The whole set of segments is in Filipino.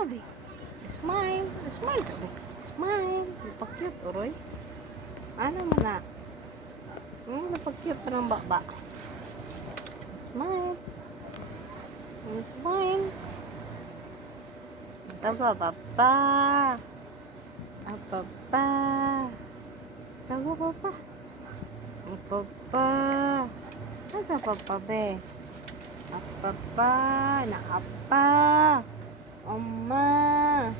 Ayaw, be. Smile. Smile, sabi. Smile. Napag-cute, oroy. Ano man na? Napag-cute pa ng baba. Smile. Smile. Tawa, papa. Papa. Tawa, papa. Papa. Nasa papa, be? Papa. Naapa. Oma.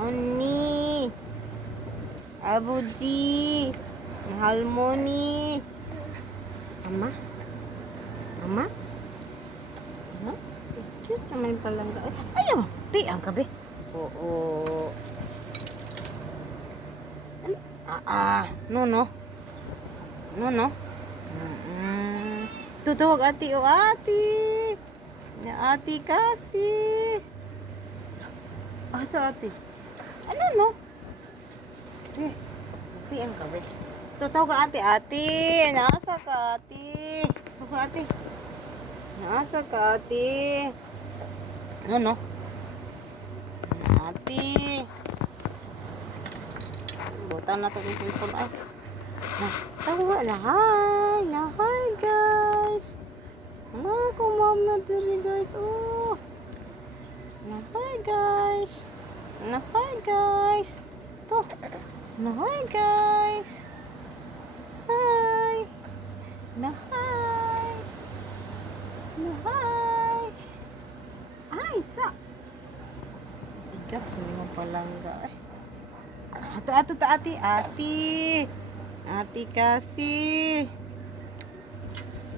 Oni. Abuji. Halmoni. Ama? Ama? Ano? Cute naman yung palangga. Ayaw! Piang ka, be. Oo. Ano? No, no. No, no. Tutawag ati o ati. Na ati kasi. Asa ati? Ano, no? Piang ka, be. Tutawag ka ati, ati. Nasa ka, ati. Tutawag ati. Nasa ka, ati. No, no. Ati. Butan na ito yung cellphone. Ay. Tawa na. Hi. Na, hi, guys. Kumam na diri, guys. Oh. Na, hi, guys. Na, hi, guys. Ito. Na, hi, guys. Hi. Na, hi. Na, hi. Ay, sa. Bigas, hindi mo palangga. Ay. Ato, ati. Ati kasi.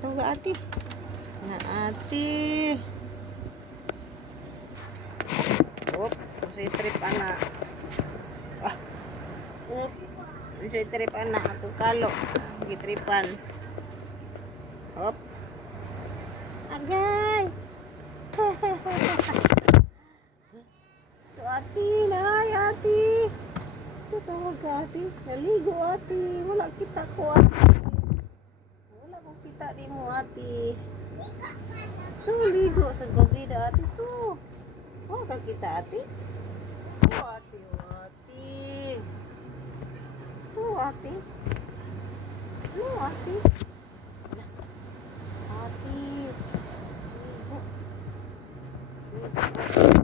Ito ga, ati. Na, ati. Oop, masay trip, anak. Oop, masay trip, anak. Ito kalo. Gitripan. Oop. Agay. Ito, ati. Nay, ati. Ito, tawag ka, ati. Naligo, ati. Wala kita ko, ati. Wala kong kita di mo, ati. Ito, ligo sa gabida, ati. Ito. Wala kang kita, ati. Ati. Ati. Ati. Ati.